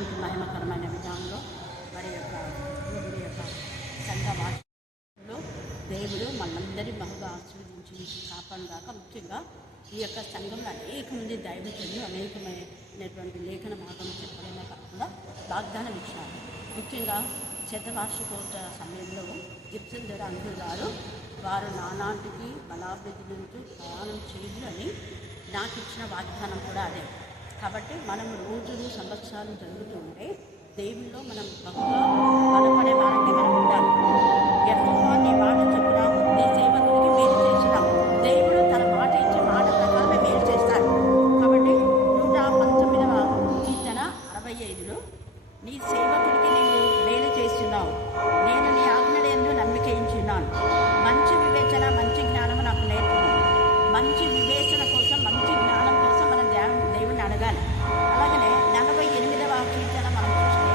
దేవునికి మహిమకరమైన విధానంలో వారి యొక్క సంఘ వాసులు దేవుడు మనందరి బహుగా ఆశీర్వదించి కాపాడుగాక. ముఖ్యంగా ఈ యొక్క సంఘంలో అనేక మంది దైవజనులు అనేకమైనటువంటి లేఖన భాగం చెప్పడమే కాకుండా వాగ్దానం ఇచ్చినారు. ముఖ్యంగా శతవార్షికోత్సవ సమయంలో గిబ్సన్ ద్వారా అంకుల్ గారు వారు నానాటికి బలాభివృద్ధి నుంచి ప్రయాణం చేయదు అని నాకు ఇచ్చిన వాగ్దానం కూడా అదే. కాబట్టి మనం రోజులు సంవత్సరాలు జరుగుతూ ఉంటే దేవుల్లో మనం బహుగా బలపడే వారంగా మనం ఉండాలి. యెహోవా నీ మాట చొప్పున నీ సేవకుడికి మేలు చేసినాం. దేవుడు తన మాట ఇచ్చే మాట ప్రకారమే మేలు చేస్తాడు. కాబట్టి 119వ కీర్తన 65లో నీ సేవకుడికి నీవు మేలు చేస్తున్నావు, నేను నీ ఆజ్ఞలందు నమ్మిక ఉంచున్నాను. మంచి వివేచన మంచి జ్ఞానము నాకు నేర్పును. మంచి వివేచన కోసం మంచి జ్ఞానం కోసం మనం దేవుడిని అడగాలి. అలాగనే 48వ కీర్తన మనం చూస్తే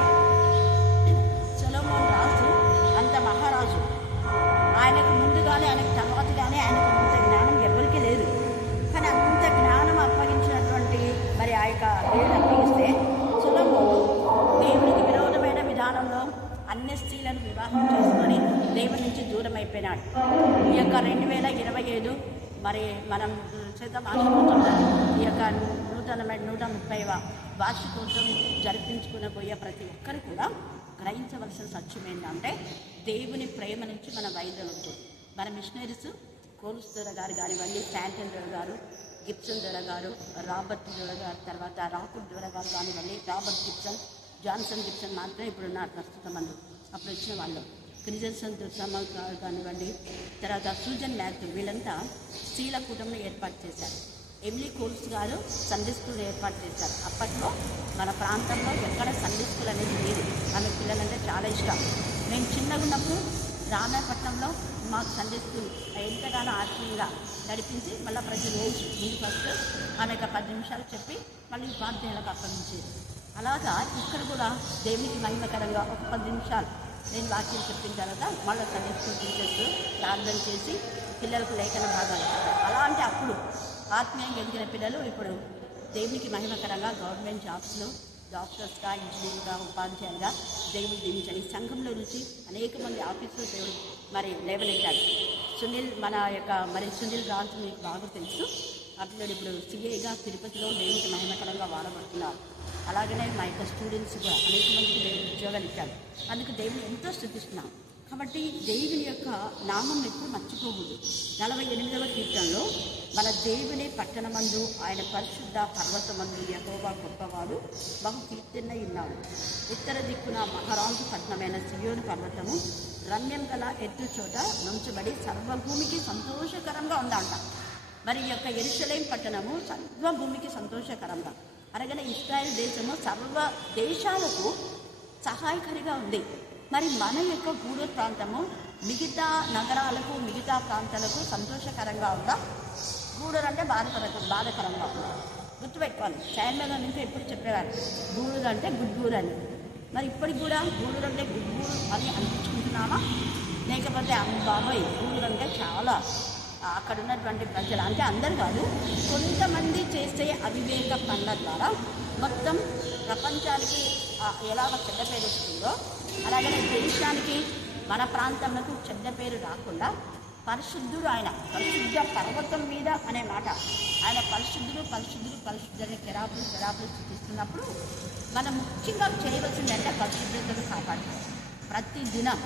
సొలొమోను రాజు అంత మహారాజు, ఆయనకు ముందు కానీ ఆయనకు తర్వాత కానీ ఆయనకు అంత జ్ఞానం ఎవరికీ లేదు. కానీ అంత జ్ఞానం అప్పగించినటువంటి మరి ఆ యొక్క దేవుడు అప్పగిస్తే సొలొమోను దేవునికి విరోధమైన విధానంలో అన్య స్త్రీలను వివాహం చేసుకొని దేవుడి నుంచి దూరం అయిపోయినాడు. ఈ యొక్క 2025 మరి మనం శతవార్షికోత్సవం ఈ యొక్క 130వ వార్షికోత్సవం జరిపించుకుని పోయే ప్రతి ఒక్కరు కూడా గ్రహించవలసిన సత్యం ఏంటంటే దేవుని ప్రేమ నుంచి మన వైద్యులతో మన మిషనరీస్ కోల్స్ దొర గారు కానివ్వండి, శాంటన్ దొర గారు, గిబ్సన్ దొర గారు, రాబర్ట్ దొర గారు, తర్వాత రాకుడ్ దొర గారు కానివ్వండి, రాబర్ట్ గిబ్సన్, జాన్సన్ గిబ్సన్ మాత్రం ఇప్పుడున్నారు ప్రస్తుతం. అప్పుడు వచ్చిన వాళ్ళు క్రిజన్సన్ దుర్సమ్మ గారు కానివ్వండి, తర్వాత సూజన్ మ్యాథ్యూ, వీళ్ళంతా స్త్రీల కూటమిని ఏర్పాటు చేశారు. ఎమిలీ కోల్స్ గారు సండే స్కూల్ ఏర్పాటు చేశారు. అప్పట్లో మన ప్రాంతంలో ఎక్కడ సండే స్కూల్ అనేది లేదు. ఆమె పిల్లలంటే చాలా ఇష్టం. మేము చిన్నగా ఉన్నప్పుడు రామాయపట్నంలో మాకు సండే స్కూల్ ఎంతగానో ఆత్మీయంగా నడిపించి మళ్ళీ ప్రతిరోజు ముందు ఫస్ట్ ఆమెకు 10 నిమిషాలు చెప్పి మళ్ళీ ఉపాధ్యాయులకు అప్పగించేది. అలాగా ఇక్కడ కూడా దేవునికి మహిమకరంగా ఒక 10 నిమిషాలు నేను వాక్యం చెప్పిన తర్వాత మళ్ళీ సండే స్కూల్ టీచర్స్ ప్రార్థన చేసి పిల్లలకు లేఖన భాగాలు చెప్పారు. అలాంటి అప్పుడు ఆత్మీయంగా ఎదిగిన పిల్లలు ఇప్పుడు దేవునికి మహిమకరంగా గవర్నమెంట్ జాబ్స్లో డాక్టర్స్గా, ఇంజనీర్గా, ఉపాధ్యాయులుగా దేవుడు దీవించాలి. ఈ సంఘంలో నుంచి అనేక మంది ఆఫీసులో దేవుడు మరి లేవనెత్తాడు. సునీల్ రాజు మీకు బాగా తెలుసు. అతను ఇప్పుడు సిఐగా తిరుపతిలో దేవునికి మహిమకరంగా వాడబడుతున్నారు. అలాగనే మా యొక్క స్టూడెంట్స్ కూడా అనేక మందికి దేవుడు ఉద్యోగాలు ఇచ్చాడు. అందుకు దేవుని ఎంతో స్థుతిస్తున్నాం. కాబట్టి దేవుని యొక్క నామం ఎప్పుడు మర్చిపోకూడదు. 48వ కీర్తనలో మన దేవుని పట్టణమందు ఆయన పరిశుద్ధ పర్వతమందు యెహోవా గొప్పవాడు బహు కీర్తనై ఉన్నాడు. ఉత్తర దిక్కున మహారాజు పట్టణమైన సియోను పర్వతము రమ్యం గల ఎత్తు చోట నుంచబడి సర్వభూమికి సంతోషకరంగా ఉందంట. మరి ఈ యొక్క యెరూషలేము పట్టణము సర్వభూమికి సంతోషకరంగా, అలాగనే ఇశ్రాయేల్ దేశము సర్వ దేశాలకు సహాయకారిగా ఉంది. మరి మన యొక్క గూడూరు ప్రాంతము మిగతా నగరాలకు, మిగతా ప్రాంతాలకు సంతోషకరంగా ఉందా? గూడూరు అంటే బాధకరంగా ఉందా? గుర్తుపెట్టుకోవాలి. చైర్మన్ నుంచి ఎప్పుడు చెప్పేవారు గూడూరు అంటే గుడ్గూరు అని. మరి ఇప్పటికి కూడా గూడూరు అంటే గుడ్గూరు అని అనిపించుకుంటున్నామా? లేకపోతే బాబాయ్ గూడూరు అంటే చాలా అక్కడ ఉన్నటువంటి ప్రజలు, అంటే అందరు కాదు, కొంతమంది చేసే అవివేక పనుల ద్వారా మొత్తం ప్రపంచానికి ఎలాగ చెడ్డ పేరు వస్తుందో అలాగనే దేశానికి మన ప్రాంతంలో చెడ్డ పేరు రాకుండా పరిశుద్ధుడు ఆయన, పరిశుద్ధ పర్వతం మీద అనే మాట, ఆయన పరిశుద్ధుడు పరిశుద్ధుడు పరిశుద్ధుని కెరాపులు స్థుతిస్తున్నప్పుడు మనం ముఖ్యంగా చేయవలసింది అంటే పరిశుద్ధతను కాపాడుతాం. ప్రతి దినం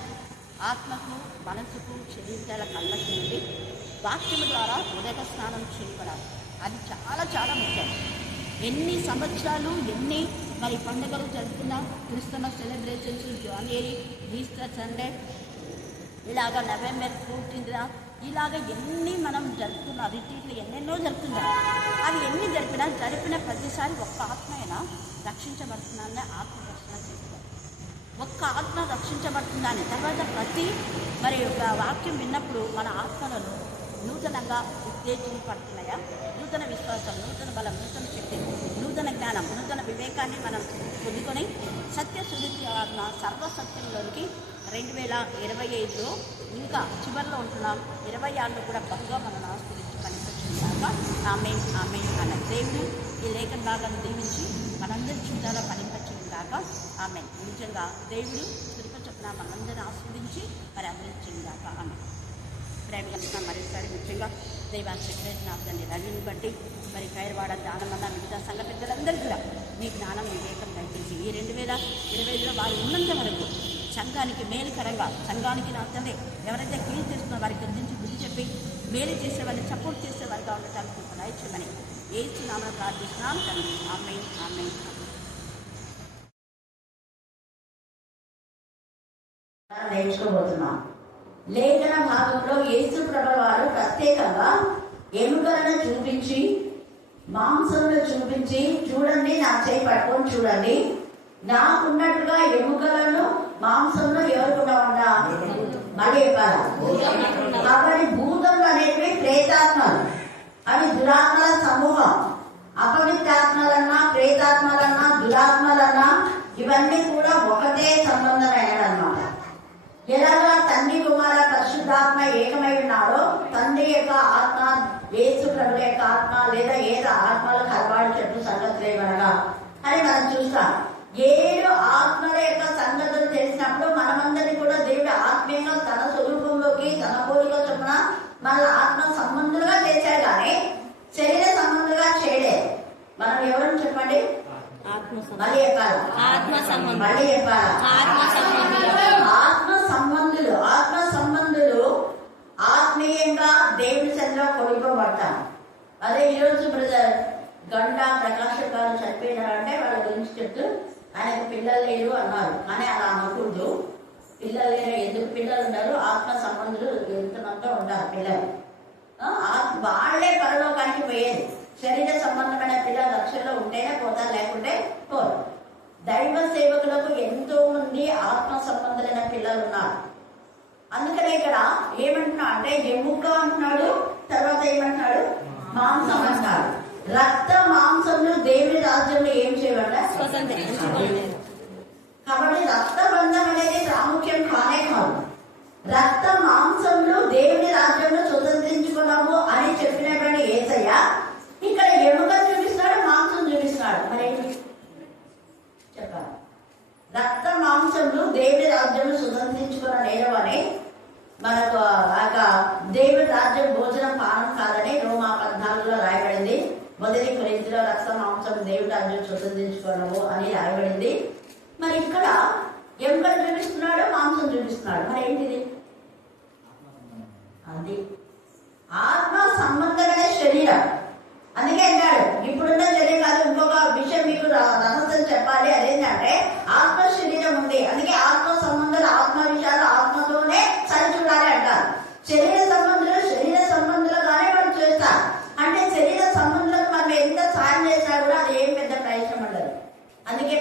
ఆత్మకు, మనసుకు, శరీరాల కళ్ళకి నుండి వాక్యము ద్వారా ఉదక స్నానం చేయబడాలి. అది చాలా చాలా ముఖ్యం. ఎన్ని సంవత్సరాలు ఎన్ని మరి పండుగలు జరుపుకున్న క్రిస్మస్ సెలబ్రేషన్స్, జనవరి, ఈస్టర్ సండే, ఇలాగ నవంబర్ 14th ఇలాగ ఎన్ని మనం జరుపుకున్న రిట్రీట్లు ఎన్నెన్నో జరుపుకుంటాం. అవి ఎన్ని జరిపిన ప్రతిసారి ఒక్క ఆత్మ అయినా రక్షించబడుతుందని ఆత్మరక్షణ చేస్తారు. ఒక్క ఆత్మ రక్షించబడుతుందని తర్వాత ప్రతి మరి ఒక వాక్యం విన్నప్పుడు మన ఆత్మలను నూతనంగా ఉత్తేజపడుతున్నాయా? నూతన విశ్వాసం, నూతన బలం, నూతన శక్తి, నూతన జ్ఞానం, నూతన వివేకాన్ని మనం పొందుకొని సత్యశుద్ధి సర్వసత్యంలోనికి 2025లో ఇంకా చివరిలో ఉంటున్నాం. 26లో కూడా బహుగా మనం ఆస్వాదించి పనిచేస్తున్నాక ఆమె అన్న దేవుడు ఈ లేఖన భాగాన్ని దీవించి మనందరి జీవితాల్లో ఫలింపచేయండి. గాక. ఆమె నిజంగా దేవుడు కృప చొప్పున మనందరినీ ఆస్వాదించి మరి అభివృద్ధి గాక. ఆమె ప్రేమ కలిసిన మరోసారి ముఖ్యంగా దైవాన్ని సెక్రటరీ రవిని బట్టి మరి ఖైర్వాడ దానమన్న మిగతా సంఘ పెద్దలందరూ కూడా మీ జ్ఞానం వివేకం దయచేసి ఈ 2020లో వారు ఉన్నంత వరకు సంఘానికి మేలుకరంగా, సంఘానికి నా తండ్రి ఎవరైతే కీలు చేస్తున్న వారికి గురించి బుద్ధి చెప్పి మేలు చేసే వారిని సపోర్ట్ చేసే వారిగా ఉండటానికి దయచేయమని యేసు నామమున ప్రార్థిస్తున్నాను తండ్రి. ఆమేన్, ఆమేన్. నేర్చుకోబోతున్నాం. లేఖన భాగంలో యేసు ప్రభువు వారు ప్రత్యేకంగా ఎముకలను చూపించి, మాంసంలో చూపించి, చూడండి నా చేయి పట్టుకొని చూడండి, నాకున్నట్టుగా ఎముకలను మాంసంలో ఎవరుకున్నా మళ్ళీ చెప్పాలా? కాబట్టి భూతములు అనేటివి ప్రేతాత్మలు, అవి దురాత్మల సమూహం. అపవిత్రాత్మలన్నా, ప్రేతాత్మలన్నా, దురాత్మలన్నా ఇవన్నీ కూడా ఒకటే సంబంధమైనదన్నమాట. ఎలాగా తండ్రి కుమార పరిశుద్ధాత్మ ఏకమై ఉన్నారో, తండ్రి యొక్క ఆత్మ, యేసు ప్రభు యొక్క ఆత్మ, లేదా ఏదో ఆత్మలకు అలవాటు చెట్టు సంగతులేమనగా అని మనం చూస్తాం. 7 ఆత్మల యొక్క సంగతులు తెలిసినప్పుడు మనమందరినీ కూడా దేవుడు ఆత్మీయంగా తన స్వరూపంలోకి, తన పోలిక చొప్పున మన ఆత్మ సంబంధులుగా చేశాడు, కానీ శరీర సంబంధులుగా చేయలేదు. మనం ఎవరని చెప్పండి? మళ్ళీ చెప్పాలి, మళ్ళీ చెప్పాలి. ఆత్మ సంబంధులు, ఆత్మ సంబంధులు ఆత్మీయంగా దేవుని సన్నిధిలో కొడుకోబడతాం. అదే ఈరోజు బ్రదర్ గంటా ప్రకాశ్ గారు చనిపోయినారంటే వాళ్ళ గురించి చెప్తూ ఆయనకు పిల్లలు లేరు అన్నారు. కానీ అలా అనకూడదు. పిల్లలు లేరు, ఎందుకు పిల్లలు ఉన్నారు? ఆత్మ సంబంధులు ఎంతమందో ఉంటారు పిల్లలు. వాళ్లే పరలోకానికి పోయేది. శరీర సంబంధమైన పిల్లలు లక్ష్యంలో ఉంటేనే పోతారు, లేకుంటే పోరు. దైవ సేవకులకు ఎంతో మంది ఆత్మ సంబంధులైన పిల్లలు ఉన్నారు. అందుకనే ఇక్కడ ఏమంటున్నా అంటే ఎముక అంటున్నాడు, తర్వాత ఏమంటున్నాడు? మాంసం అంటున్నాడు. రక్త మాంసంలో దేవుని రాజ్యంలో ఏం చేయబడ్డా? కాబట్టి రక్త బంధం అనేది ప్రాముఖ్యం కానే కాదు. రక్త మాంసంలో దేవుని రాజ్యంలో స్వతంత్రించుకున్నాము అని చెప్పినటువంటి యేసయ్య ఇక్కడ ఎముక చూపిస్తున్నాడు, మాంసం చూపిస్తున్నాడు. మరి చెప్పాలి, రక్త మాంసంలో దేవుని రాజ్యంలో స్వతంత్రించుకున్న నేరం అని మనకు దేవుడి రాజ్యం భోజనం పానం కాదని రోమా 14లో రాయబడింది. 1 కొరింథీయులో రక్త మాంసం దేవుడి రాజ్యం స్వతంత్రించుకోవడము అని రాయబడింది. మరి ఇక్కడ ఎముకలు చూపిస్తున్నాడు, మాంసం చూపిస్తున్నాడు. మరి ఏంటిది? అది ఆత్మ సంబంధమైన శరీరం. అందుకే అన్నాడు ఇప్పుడున్న శరీరం కాదు, ఇంకొక విషయం మీకు రహస్యం చెప్పాలి. అదేంటంటే ఆత్మ శరీరం ఉంది. అందుకే ఆత్మ సంబంధాలు, ఆత్మ విషయాలు ఆత్మతోనే సరిచూడాలి అంటారు. శరీర సంబంధులుగానే మనం చేస్తారు. అంటే శరీర సంబంధులకు మనం ఎంత సాయం చేసినా కూడా అది ఏం పెద్ద ప్రయత్నం ఉండదు. అందుకే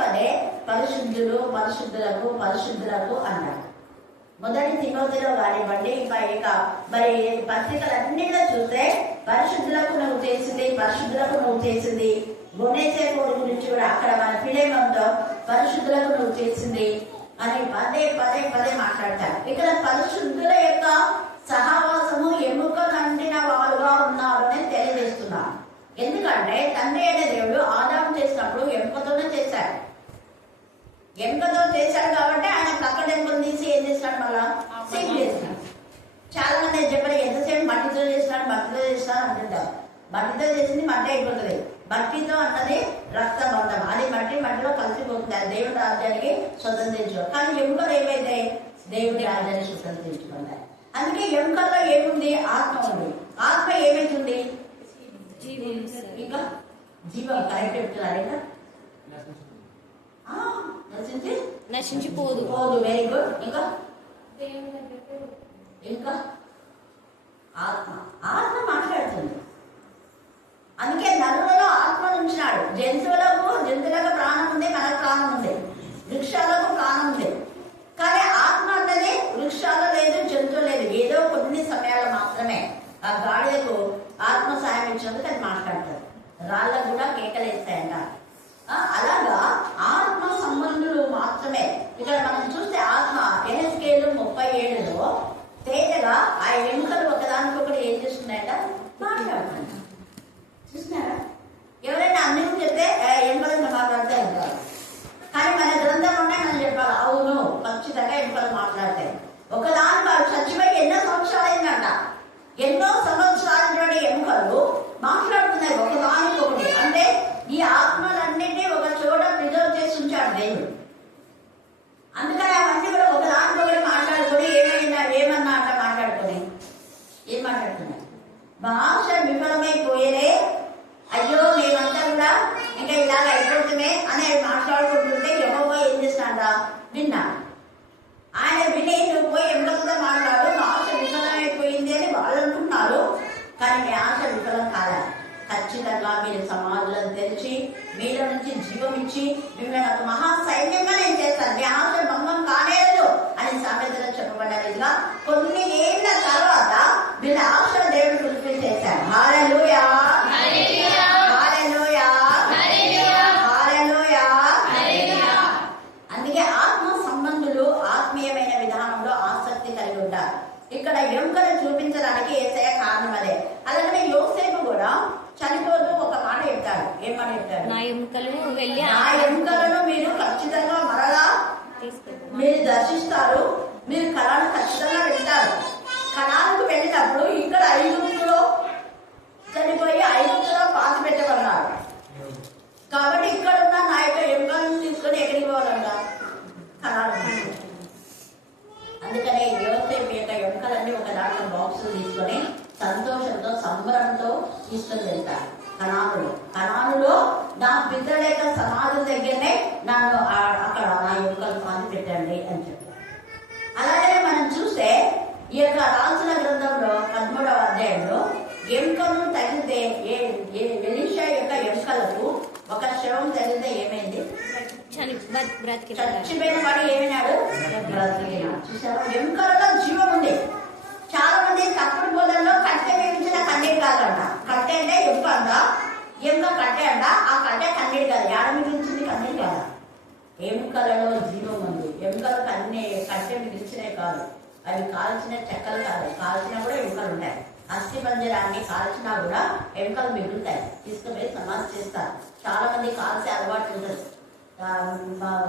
పదే పరిశుద్ధులకు అన్నారు. 1 తిమోతిలో కానివ్వండి, ఇక మరి పత్రికలన్నింటిలో చూస్తే పరిశుద్ధులకు నువ్వు చేసింది, గొనేసే కోడి గురించి కూడా అక్కడ మన ఫిలేమంతో పరిశుద్ధులకు నువ్వు చేసింది అని పదే మాట్లాడతారు. ఇక్కడ పరిశుద్ధుల యొక్క సహవాసము ఎముక కంటిన వారుగా ఉన్నారు అని తెలియజేస్తున్నారు. ఎందుకంటే తండ్రి అనే దేవుడు ఆదాము చేసినప్పుడు ఎముకతోనే చేశాడు. ఎముకతో చేశాడు కాబట్టి ఆయన పక్కన ఎముకలు తీసి ఏం చేస్తాడు? మళ్ళా సేమ్ చేస్తున్నాడు. చాలా మంది చెప్పారు ఎంతసేపు మట్టితో చేస్తున్నాడు అంటుంటారు. మట్టితో చేసింది మట్టి అయిపోతుంది. మట్టితో అన్నది రక్త బంధం, అది మట్టిలో కలిసిపోతుంది. అది దేవుడి రాజ్యానికి స్వతంత్రించుకో. కానీ ఎముకలు ఏవైతే దేవుడి రాజ్యాన్ని స్వతంత్రించుకుంటాయి. అందుకే ఎముకల్లో ఏముంది? ఆత్మ ఉంది. ఆత్మ ఏమైతుంది? ఇంకా జీవం. కరెక్ట్ చెప్తున్నారు. ఇంకా నశించిపోదు. Very good. ఇంకా ఆత్మ మాట్లాడుతుంది. అందుకే నరులలో ఆత్మ ఉంచినాడు. జంతువులకు ప్రాణం ఉంది, మనకు ప్రాణం ఉంది, వృక్షాలకు ప్రాణం ఉంది. కానీ ఆత్మ అన్నది వృక్షాలు లేదు, జంతువు లేదు. ఏదో కొన్ని సమయాల్లో మాత్రమే ఆ గాడిదకు ఆత్మ సాయం ఇచ్చినందుకు అది మాట్లాడుతుంది. రాళ్ళకు కూడా కేకలేస్తాయంట. అలాగా ఆత్మ సంబంధులు మాత్రమే. ఇక్కడ మనం చూస్తే ఆత్మ ఎహెజ్కేలు 37లో తేజగా ఆ ఎముకలు ఒకదానికొకటి ఏం చేస్తున్నాయంట? మాట్లాడుతున్నాయి. చూస్తున్నారా? ఎవరైనా అన్ని చెప్తే ఎముకలను మాట్లాడుతూ ఉంటారు. మీరు సమాధులను తెరిచి మీలో నుంచి జీవం ఇచ్చి మిమ్మల్ని ఒక మహా సైన్యంగా నేను చేస్తాను, మీ ఆశ భంగం కాలేదు అని సామెతలో చెప్పబడినదిగా కొన్ని ఏళ్ల తర్వాత వీళ్ళ ఆశ దేవుడు ఫుల్ఫిల్ చేశాడు. హల్లెలూయా, హల్లెలూయా, హల్లెలూయా. అందుకే ఆత్మ సంబంధులు ఆత్మీయమైన విధానంలో ఆసక్తి కలిగి ఉంటారు. ఇక్కడ ఎముకలు చూపించడానికి యేసయ్య కారణం అదే. అలాగే యోసేపు కూడా చనిపోతూ ఒక మాట చెప్తాడు. ఏం మాట చెప్తాడు? నా ఎముకలను మీరు ఖచ్చితంగా మరలా మీరు దర్శిస్తారు, మీరు కళను ఖచ్చితంగా వెళ్తారు. కళానికి వెళ్ళినప్పుడు ఇక్కడ ఐగుప్తులో చనిపోయి ఐగుప్తులో పాతి పెట్టబడినారు. కాబట్టి ఇక్కడ ఉన్న నా యొక్క ఎముకలను తీసుకొని ఎక్కడికి పోవాలంట? కళానికి. అందుకనే యోసేపు యొక్క ఎముకలన్నీ ఒక దాంట్లో బాక్సులు తీసుకొని సంతోషంతో సంబరంతో తీసుకొని వెళ్తారు కనానులో నా పితరుల యొక్క సమాధి దగ్గరనే నన్ను అక్కడ నా ఎముకలు పాతి పెట్టండి అని చెప్పారు. అలాగే మనం చూస్తే ఈ యొక్క రాజుల గ్రంథంలో 13వ అధ్యాయంలో ఎముకలు తగిలితే ఎలీషా యొక్క ఎముకలకు ఒక శవం తగిలితే ఏమైంది? చచ్చిపోయిన వాడు ఏమైనాడు? బ్రతికినాడు. చూసారా, ఎముకలలో జీవం ఉంది. చాలా మంది తప్పుడు బోధనలో కట్టె వేయించిన కన్నీరు కాదంట. కట్టె అంటే ఎముక అంట, ఎముక కట్టె అంట. ఆ కట్టె కన్నీరు కాదు, ఏడ మిగిలించింది కన్నీరు కాదు. ఎముకలలో జీవం ఉంది. ఎముకలు కట్టె మిగిల్చినే కాదు, అవి కాల్చిన చెక్కలు కాదు, కాల్చినా కూడా ఎముకలు ఉంటాయి. అస్థి పంజరాన్ని కాల్చినా కూడా ఎముకలు మిగులుతాయి, తీసుకుపోయి సమాధి చేస్తారు. చాలా మంది కాల్చే అలవాటు ఉంటుంది.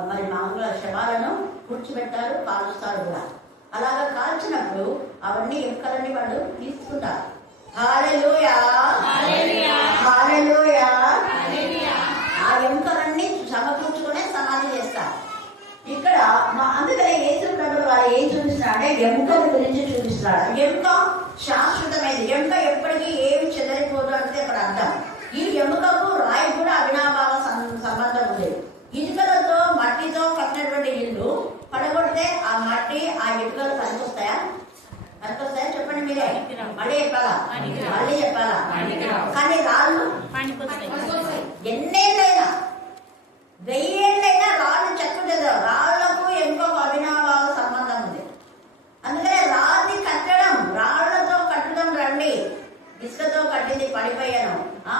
మరి మామూలుగా శవాలను కూర్చోబెట్టారు, కాలుస్తారు కూడా. అలాగా కాల్చినప్పుడు అవన్నీ ఎముకలని వాళ్ళు తీసుకుంటారు. హల్లెలూయా, హల్లెలూయా. ఆ ఎముకలన్నీ సమకూర్చుకునే సమాధి చేస్తారు. ఇక్కడ అందుకనే యేసు ప్రభువు వారు ఏం చూపిస్తున్నారంటే ఎముకల గురించి చూపిస్తున్నారు. ఎముక శాశ్వతమైనది, ఎముక ఎప్పటికీ ఏమి చెదరిపోదు అంటే ఇక్కడ అర్థం. ఈ ఎముకకు రాయి కూడా అవినాభావ సంబంధం ఉంది. ఇటుకలతో మట్టితో కట్టినటువంటి ఇల్లు పడగొడితే ఆ మట్టి ఆ ఇటుకలు పనికొస్తాయా? పనికొస్తాయా? చెప్పండి మీరే. మళ్ళీ చెప్పాలా? కానీ రాళ్ళు ఎన్నేళ్ళైనా 1000 ఏళ్ళైనా రాళ్ళు చెక్కలేదు. రాళ్లకు ఎంతో అవినాభావ సంబంధం ఉంది. అందుకనే రాళ్ళని కట్టడం, రాళ్లతో కట్టడం రండి. ఇసుకతో కట్టింది పడిపోయాను,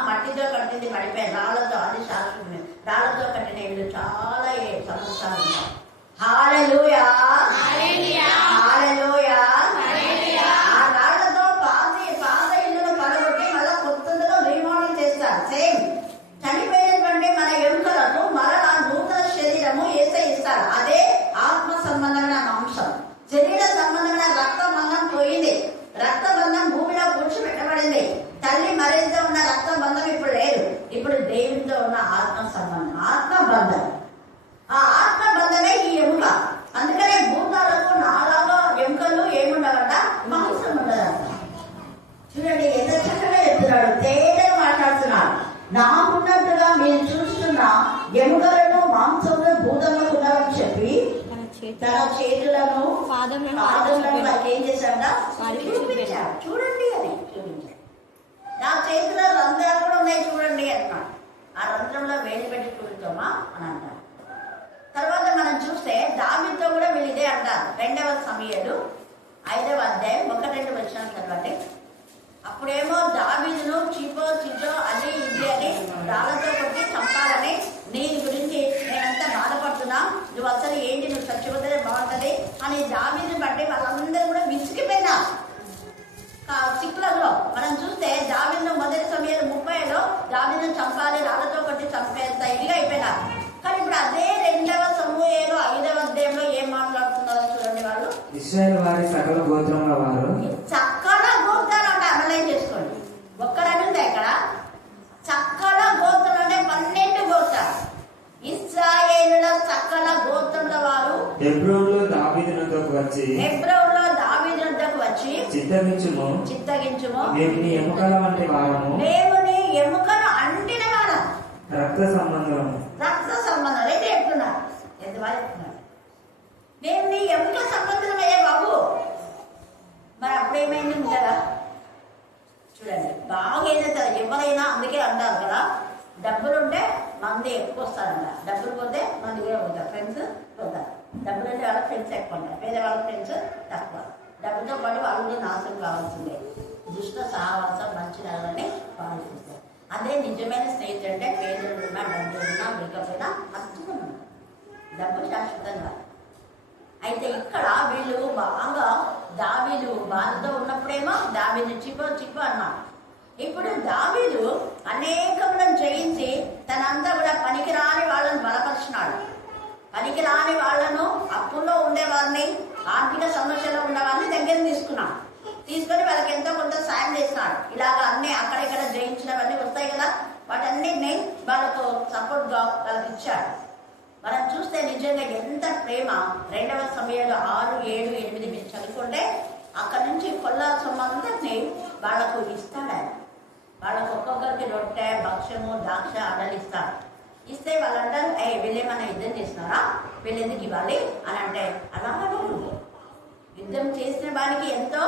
మట్టితో కట్టింది పడిపోయాను, రాళ్లతో అది శాశ్వతమే. రాళ్లతో కట్టిన ఇల్లు చాలా సంవత్సరాలు ఉంటాయి. హల్లెలూయా, హల్లెలూయా. ఆ రాళ్లతో పాత ఇల్లును పడగొట్టి మళ్ళా కొత్తగా రీమోడల్ చేస్తారు. సేమ్ చనిపోయినటువంటి మన ఎముకలకు మరలా నూతన శరీరము యేసయ్య ఇస్తారు. అదే ఆత్మ సంబంధమైన అంశం. శరీర సంబంధమైన రక్త బంధం పోయింది. రక్త బంధం భూమిలో కూర్చోబెట్టబడింది. తల్లి మరింత ఉన్న రక్త బంధం ఇప్పుడు లేదు. ఇప్పుడు దేవునితో ఉన్న ఆత్మ సంబంధం, ఆత్మ బంధం. ఆ ఆత్మ బంధమే ఈ ఎముక. అందుకనే భూతాలకు నాలాగా ఎముకలు ఏముండవట? మాంసం ఉండదంట. చూడండి ఎంత చక్కగా చెప్తున్నాడు, తేజగా మాట్లాడుతున్నాడు. నాకున్నట్టుగా మీరు చూస్తున్న ఎముకలను మాంసంలో భూతంలో ఉన్నారని చెప్పి తన చేతులను పాదములను ఏం చేశాడ? చూపించాడు. చూడండి అని చూపించాడు. నా చేతిలో రంధ్రాలు కూడా ఉన్నాయి చూడండి అన్నాడు. ఆ రంధ్రంలో వేడి పెట్టి చూపుతామా అని అంటారు. తర్వాత మనం చూస్తే దావీదుతో కూడా వీళ్ళు ఇదే అంటారు. 2వ సమూయేలు 5వ అధ్యాయం 1-2 వచనాల తర్వాత అప్పుడేమో దావీదును చిపో అది ఇది అని రాళ్ళతో కొట్టి చంపాలని, నీ గురించి నేనంతా బాధపడుతున్నా, నువ్వు అసలు ఏంటి, నువ్వు చచ్చిపోతే బాగుంటది అని దావీదుని బట్టి వాళ్ళందరూ కూడా విసిగిపోయినా చిక్కులలో. మనం చూస్తే దావీదును 1వ సమూయేలు 30లో దావీదును చంపాలి, రాళ్ళతో కొట్టి చంపేంత ఇదిగా అయిపోయినా. కానీ ఇప్పుడు అదే 2వ సమూయేలు 5వ అధ్యాయంలో ఏం మాట్లాడుతున్నారో చూడండి. వాళ్ళు ఇశ్రాయేలు వారి సకల గోత్రముల వారు చక్కల గోత్రాలు అంటే అనలైజ్ చేసుకోండి. ఒక్కడని ఉందా ఇక్కడ? చక్కల గోత్రం అంటే 12 గోత్రాలు. ఇశ్రాయేలుల సకల గోత్రముల వారు హెబ్రోనులో దావీదు వద్దకు వచ్చి చిత్తగించుము, మేము నీ ఎముకల వంటి వారము, మేము నీ ఎముకను అంటిన వారం, రక్త సంబంధం అయితే చెప్తున్నారు. ఎంత బాగా చెప్తున్నారు. మేము నీ ఎముక సంబంధమయ్యే బాబు. మరి అప్పుడేమైంది కదా? చూడండి బాగా ఏదైతే ఎవరైనా అందుకే అంటారు కదా, డబ్బులుంటే మంది ఎక్కువ వస్తారంట, డబ్బులు పోతే మందిగా ఉంటారు, ఫ్రెండ్స్ పోతారు. డబ్బులు ఉంటే వాళ్ళ ఫ్రెండ్స్ ఎక్కువ ఉంటారు, పేద వాళ్ళ ఫ్రెండ్స్ తక్కువ. డబ్బుతో పాటు వాళ్ళు నాశనం కావాల్సిందే. దుష్ట సహవాసం మంచి నెలని పాటిస్తారు. అదే నిజమైన స్నేహితుడు అంటే పేదలున్నా డబ్బులున్నా లేకపోయినా మంచిగా ఉంటారు. డబ్బు శాశ్వతంగా. అయితే ఇక్కడ వీళ్ళు బాగా దావీదు బాధతో ఉన్నప్పుడేమో దావీదు చిప్పు అన్నాడు. ఇప్పుడు దావీదు అనేకములను జయించి తనంతా కూడా పనికిరాని వాళ్ళని బలపరిచినాడు. పనికిరాని వాళ్ళను, అప్పుల్లో ఉండేవారిని, ఆర్థిక సమస్యలో ఉన్న వాళ్ళని దగ్గర తీసుకున్నాడు. తీసుకొని వాళ్ళకి ఎంతో కొంత సాయం చేసినాడు. ఇలాగ అన్ని అక్కడిక్కడ జయించినవన్నీ వస్తాయి కదా, వాటన్నిటిని వాళ్ళకు సపోర్ట్గా వాళ్ళకి ఇచ్చాడు. మనం చూస్తే నిజంగా ఎంత ప్రేమ. 2వ సమయంలో 6, 7, 8 మీరు చదువుకుంటే అక్కడి నుంచి కొల్లా సొమ్మంతటిని వాళ్ళకు ఇస్తాడు ఆయన. వాళ్ళకు ఒక్కొక్కరికి రొట్టె, భక్ష్యము, ద్రాక్ష అడ్డలు ఇస్తాడు. ఇస్తే వాళ్ళంటారు, వీళ్ళేమన్నా యుద్ధం చేస్తున్నారా, వీళ్ళెందుకు ఇవ్వాలి అని అంటే, అలాగే యుద్ధం చేసిన వాడికి ఎంతో,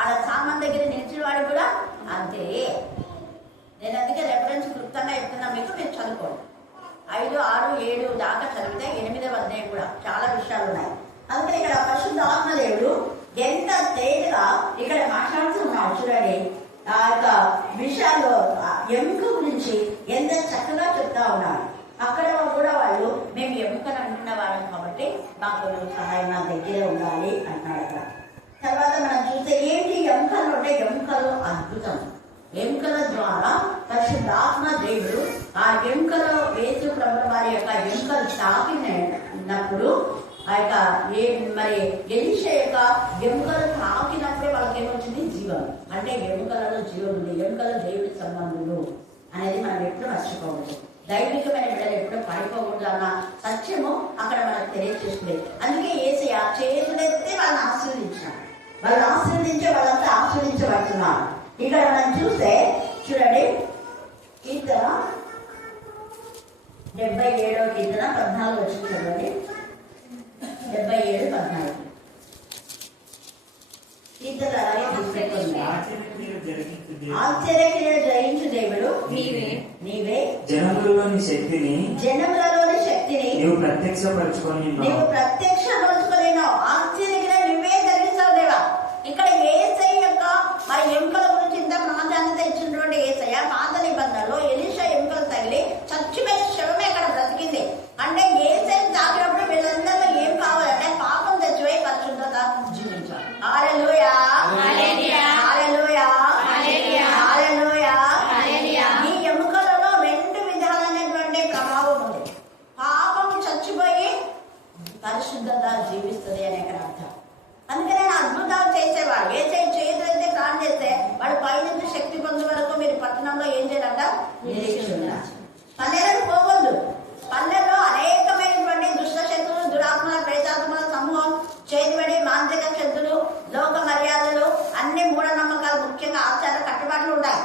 ఆడ సామాన్ దగ్గర నిలిచిన వాడికి కూడా అంతే. నేను అందుకే రెఫరెన్స్ క్లుప్తంగా చెప్తున్నా మీకు, మీరు చదువుకోండి. 5, 6, 7 దాకా చదివితే 8వ అధ్యాయం కూడా చాలా విషయాలు ఉన్నాయి. అందుకని ఇక్కడ పరిశుద్ధాత్మ దేవుడు ఎంత తేలిగా ఇక్కడ మాట్లాడుతున్నాడు. చూడండి, ఆ యొక్క విషయాల్లో ఎముక గురించి ఎంత చక్కగా చెప్తా ఉన్నాడు. అక్కడ కూడా వాళ్ళు మేము ఎముకలు అంటున్న వాళ్ళం కాబట్టి మాకు సహాయం నా దగ్గరే ఉండాలి అంటున్నాడు అక్కడ. తర్వాత మనం చూస్తే ఏంటి ఎముకలు అంటే, ఎముకలు అద్భుతం. ఎముకల ద్వారా పరిశుద్ధాత్మ దేవుడు ఆ ఎముకలో యేసు ప్రభువు వారి యొక్క ఎముకలు తాకినప్పుడు ఆ యొక్క మరి ఎలీషా యొక్క ఎముకలు తాకినప్పుడే వాళ్ళకి ఏమొచ్చింది? జీవం. అంటే ఎముకలలో జీవం ఉంది. ఎముకల దేవుడి సంబంధులు అనేది మనం ఎప్పుడు మర్చిపోకూడదు. దైవికమైన బిడ్డలు ఎప్పుడు పడిపోకూడదు అన్న సత్యము అక్కడ మనకు తెలియజేస్తుంది. అందుకే యేసయ్య చేతులెత్తి వాళ్ళని ఆశీర్వదించినారు. వాళ్ళని ఆశీర్వదించే వాళ్ళంతా ఆశీర్వదించబడుతున్నారు. ఇక్కడ మనం చూస్తే చూడండి, కీర్తన 77వ కీర్తన 14 వచ్చి చూడండి. 77:14 కీర్తన అలాగే తీసుకెళ్తుంది. ఆశ్చర్యక్రియలు జయించు దేవుడు నీవే. జనములలోని శక్తిని నీవు ప్రత్యక్షపరచుకోలేనావు. ఆశ్చర్యక్రియలు నువ్వే జరిగిస్తావు దేవా. ఇక్కడ యేసయ్య యొక్క మరి ఎముకల గురించి ఇంత ప్రాధాన్యత ఇచ్చినటువంటి యేసయ్య పాత నిబంధనలో ఎలీషా ఎముకలు తగిలి చచ్చిపోయిన శవమే ఇక్కడ బ్రతికింది. అంటే యేసయ్య తాకినప్పుడు వీళ్ళందరిలో ఏం కావాలంటే పాపం తెచ్చిపోయి పరిశుద్ధత జీవించాలి. హల్లెలూయా, హల్లెలూయా, హల్లెలూయా, హల్లెలూయా. ఈ ఎముకలలో 2 విధాలైనటువంటి ప్రభావం ఉంది. పాపం చచ్చిపోయి పరిశుద్ధత జీవిస్తుంది అనే ఇక్కడ అర్థం. అందుకనే అద్భుతాలు చేసేవాడు. ఏసై చేతులైతే ప్రాణం చేస్తే వాడు పైనుంచి శక్తి పొందే వరకు మీరు పట్టణంలో ఏం చేయాలంట? నిరీక్షణ. పల్లెలకు పోవద్దు. పల్లెల్లో అనేకమైనటువంటి దుష్ట శక్తులు, దురాత్మల, ప్రేతాత్మల సమూహం, చేతిబడి, మాంత్రిక శక్తులు, లోక మర్యాదలు, అన్ని మూఢనమ్మకాలు, ముఖ్యంగా ఆచార కట్టుబాట్లు ఉంటాయి.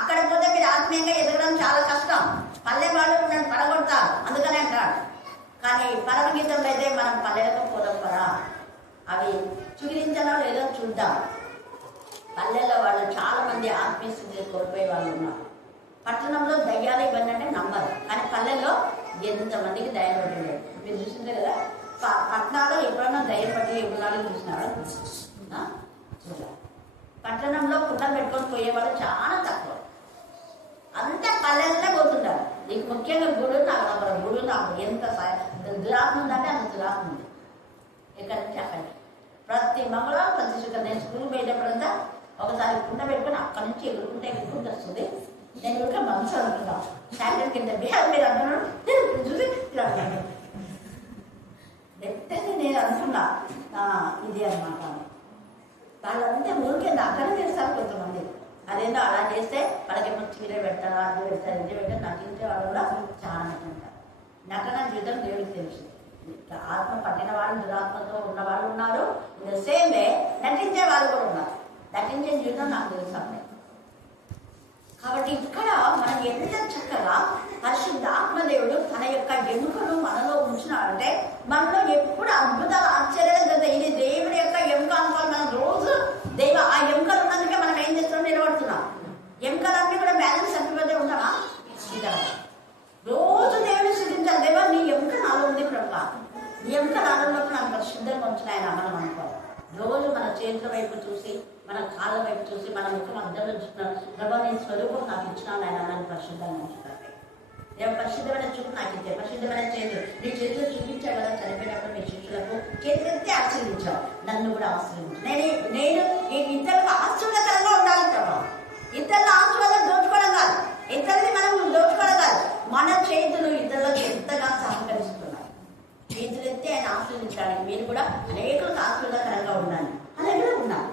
అక్కడ పోతే మీరు ఆత్మీయంగా ఎదగడం చాలా కష్టం. పల్లె వాళ్ళు నన్ను పడగొడతారు అందుకనే అంటాడు. కానీ పరమగీతంలో అయితే మనం పల్లెలకు పోదాం పరా, అవి చూపించడం లేదో చూద్దాం. పల్లెల్లో వాళ్ళు చాలా మంది ఆత్మీయ స్థితిని కోల్పోయే వాళ్ళు ఉన్నారు. పట్టణంలో దయ్యాలు ఇవన్నీ అంటే నమ్మరు, కానీ పల్లెల్లో ఎంతమందికి దయ్యం పట్టలేదు. మీరు చూసిందే కదా, పట్టణాల్లో ఎప్పుడన్నా దయ్యం పట్టి ఉన్నారని చూసినారా? చూడాలి. పట్టణంలో కుండలు పెట్టుకొని పోయేవాళ్ళు చాలా తక్కువ. అంతా పల్లెల్లో పోతుంటారు. నీకు ముఖ్యంగా గుడు నాకు ఎంత దురాత్మ ఉందంటే అంత దురాత్మ ఉంది. ఎక్కడి నుంచి అక్కడికి ప్రతి మంగళవారం ప్రతి శుక్రవారం నేను స్కూల్ పోయేటప్పుడంతా ఒకసారి కుండ పెట్టుకుని అక్కడి నుంచి ఎగురుకుంటే వస్తుంది. నేను ఇంకా మనసు అనుకుంటాను శాండల్ కింద మీరు అంటున్నాడు చూసి ఇలా అంటాను. ఎట్టయితే నేను అనుకున్నా ఇది అనమాట. వాళ్ళంతా ఊరికే అక్కడే చేస్తారు కొంతమంది. అదేందో అలా చేస్తే వాళ్ళకేమో చీర పెడతారు, అది పెడతారు, ఇది పెడతారు. నటించే వాళ్ళు కూడా చాలా నటింటారు. నటన జీవితం దేవుడికి తెలుసు. ఆత్మ పట్టిన వాళ్ళు, దురాత్మతో ఉన్న వాళ్ళు ఉన్నారు. ఇన్ ద సేమ్ వే నటించే వాళ్ళు కూడా ఉన్నారు. నటించే జీవితం నాకు తెలుసు అమ్మాయి. కాబట్టి ఇక్కడ మనం ఎంత చక్కగా పరిశుద్ధ ఆత్మదేవుడు తన యొక్క ఎముకను మనలో ఉంచినాడంటే మనలో ఎప్పుడు అద్భుతాలు, ఆశ్చర్యాలు జరుగుతాయి. ఇది దేవుడి యొక్క ఎముక అనుకోవాలి. మనం రోజు ఆ ఎముకలు ఉన్నందుకే మనం ఏం చేస్తున్నాం? నిలబడుతున్నాం. చేతుల వైపు చూసి, మన కాళ్ళ వైపు చూసి, మన ముఖం అర్థంలో చూస్తున్నాం. ప్రభా నీ స్వరూపం నాకు ఇచ్చినాను ఆయన నన్ను పరిశుద్ధంగా ఉంచుతాను. నేను పరిశుద్ధమైన చూపు నాకు ఇచ్చే, పరిశుద్ధమైన చేతులు నీ చేతులు చూపించావు కదా చనిపోయినప్పుడు మీ శిష్యులకు, చేతులెత్తి ఆశీర్వించావు, నన్ను కూడా ఆశీర్వించు. నేను ఈ ఇద్దరికి ఆశీర్వాదకరంగా ఉండాలి ప్రభా. ఇద్దరిని ఆశీర్వాదం దోచుకోవడం కాదు, ఇద్దరిని మనం దోచుకోవడం కాదు, మన చేతులు ఇద్దరికి ఎంతగా సహకరిస్తున్నాయి. చేతులెత్తి ఆయన ఆశీర్వించడానికి మీరు కూడా అనేకులకు ఆశీర్వాదకరంగా ఉండాలి. అలాగే ఉన్నారు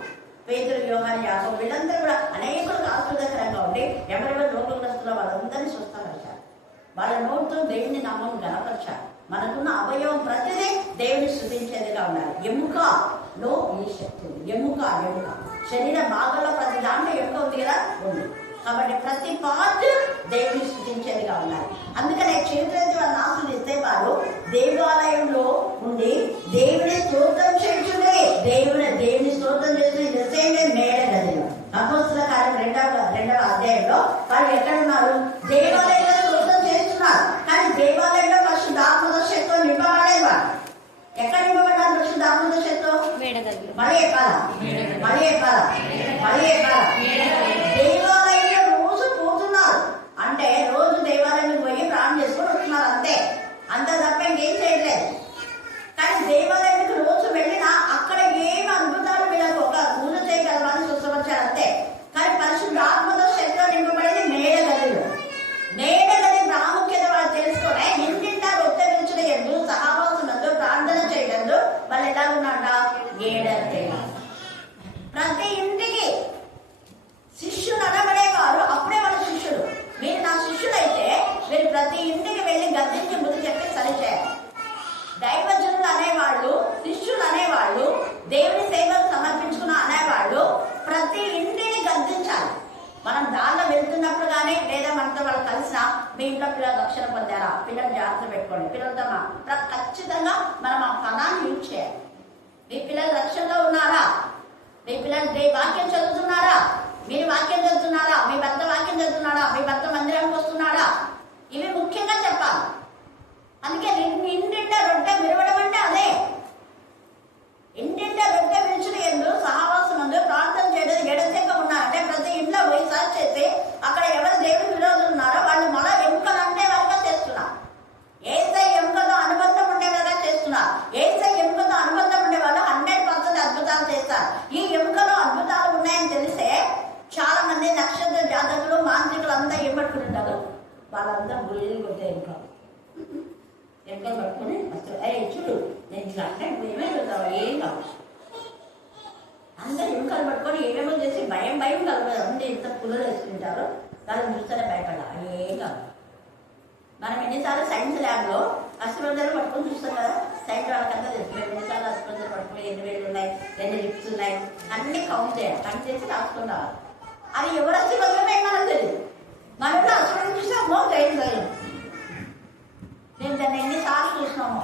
పేతురు, యోహాను, యాకోబు వీళ్ళందరూ కూడా అనేకులకు ఆశీర్వాదకరంగా ఉండి ఎవరెవరు రోగగ్రస్తులో వాళ్ళందరినీ స్వస్థపరిచారు. వాళ్ళ నోటితో దేవుని నామం గణపరిచారు. మనకున్న అవయవం ప్రతిదీ దేవుని స్తుతించేదిగా ఉండాలి. ఎముకలో ఈ శక్తి ఉంది. ఎముక శరీర భాగంలో ప్రతి దాంట్లో ఎముక ఉంది కదా, ఉంది. కాబట్టి ప్రతి పార్ట్ దేవుని స్తుతించేదిగా ఉండాలి. అందుకనే చేతులెత్తి వాళ్ళని ఆశీర్వదిస్తే వారు దేవాలయంలో ఉండి దేవుని స్తోత్రం చేస్తుండే, దేవుని స్తోత్రం చేస్తుంది. మేడ గదిలో అపోస్తలుల కార్యం 2వ అధ్యాయంలో వారు ఎక్కడున్నారు? దేవాలయంలో స్తోత్రం చేస్తున్నారు. కానీ దేవాలయంలో పరిశుద్ధాత్మతో శక్తితో నింపబడలేదు. వారు ఎక్కడ నింపబడ్డారు? పరిశుద్ధాత్మతో శక్తితో మళ్ళీ దేవాలయంలో రోజు పోతున్నారు. అంటే రోజు దేవాలయానికి పోయి ప్రాణం చేసుకొని వస్తున్నారు, అంత తప్ప ఇంకేం చేయట్లేదు. కానీ దేవాలయానికి రోజు వెళ్ళినా అక్కడ ఏమి అద్భుతాలు వీళ్ళకు ఒక పూజ చేయగలమని చూసుకోవచ్చారు అంతే. కానీ పరిశుద్ధాత్మతో శక్తితో నింపబడింది మేడ గది ప్రాముఖ్యత వాళ్ళు తెలుసుకునే ఇంటింటా రొట్టె విరుచుల యందు సహవాసమందు ప్రార్థన చేయడంలో వాళ్ళు ఎలా ఉన్నాడ ఏడంతే. ప్రతి ఇంటికి శిష్యులు అనబడేవారు అప్పుడే వాళ్ళ శిష్యుడు. మీరు నా శిష్యుడైతే మీరు ప్రతి ఇంటికి వెళ్ళి గద్దించి బుద్ధి చెప్పి సరిచేయాలి. దైవజనులు అనేవాళ్ళు, శిష్యులు అనేవాళ్ళు, దేవుని సేవలు సమర్పించుకున్న అనేవాళ్ళు ప్రతి ఇంటిని గద్దించాలి. మనం దానిలో వెళ్తున్నప్పుడు కానీ లేదా మనతో వాళ్ళు కలిసినా మీ ఇంట్లో పిల్లలు రక్షణ పొందారా, పిల్లలు జాగ్రత్త పెట్టుకోండి, పిల్లలతో ఖచ్చితంగా మనం ఆ పదాన్ని యూజ్ చేయాలి. మీ పిల్లలు రక్షణలో ఉన్నారా, మీ పిల్లలు వాక్యం చదువుతున్నారా, మీరు వాక్యం చదువుతున్నారా, మీ భర్త వాక్యం చదువుతున్నాడా, మీ భర్త మందిరానికి వస్తున్నాడా, ఇవి ముఖ్యంగా చెప్పాలి. అందుకే ఇంటింట రొట్టె విరవడం అంటే అదే. ఇంటింట రొట్టె విరుచులు యందు సహవాసమందు ప్రార్థన చేయడం ఎడతెక్క ఉన్నారంటే ప్రతి ఇంట్లో పోయి సర్చ్ చేసి అక్కడ ఎవరు దేవుని విరోధులు ఉన్నారో వాళ్ళు మళ్ళా ఎముకలు అంటే వాళ్ళగా చేస్తున్నారు. ఏసై ఎముకతో అనుబంధం ఉండే వాళ్ళగా చేస్తున్నారు. ఏసై ఎముకతో అనుబంధం ఉండే వాళ్ళు 100% అద్భుతాలు చేస్తారు. ఈ ఎముకలో అద్భుతాలు ఉన్నాయని తెలిసే చాలా మంది నక్షత్ర జాతకులు, మాంత్రికులు అంతా ఏం పట్టుకుంటారు, వాళ్ళంతా బుల్లి కొట్టే ఎంకలు పట్టుకుని చూడు నేను ఇట్లా అంటే ఏమేమి చూద్దావా, ఏం కావు. అందరు ఎంకలు పట్టుకొని ఏమేమో చేసి భయం కలగదు. అంటే ఎంత పుల్లలు వేసుకుంటారో వాళ్ళని చూస్తేనే భయపడాలి, ఏం కాదు. మనం ఎన్నిసార్లు సైన్స్ ల్యాబ్లో అస్త్రోజాలు పట్టుకొని చూస్తాం కదా, సైన్స్ వాళ్ళకంతా తెలుసు. మేము ఎన్నిసార్లు అస్త్రోజాలు పట్టుకుని ఎన్ని వేలు ఉన్నాయి, ఎన్ని లిప్స్ ఉన్నాయి అన్ని కౌంట్ చేసి రాసుకుని రావాలి. అది ఎవరు అస్త్రోజమే మనకు తెలియదు. మనం కూడా అస్త్రోజం చూసామో ధైర్యం. మేము దాన్ని ఎన్నిసార్లు చూసినాము,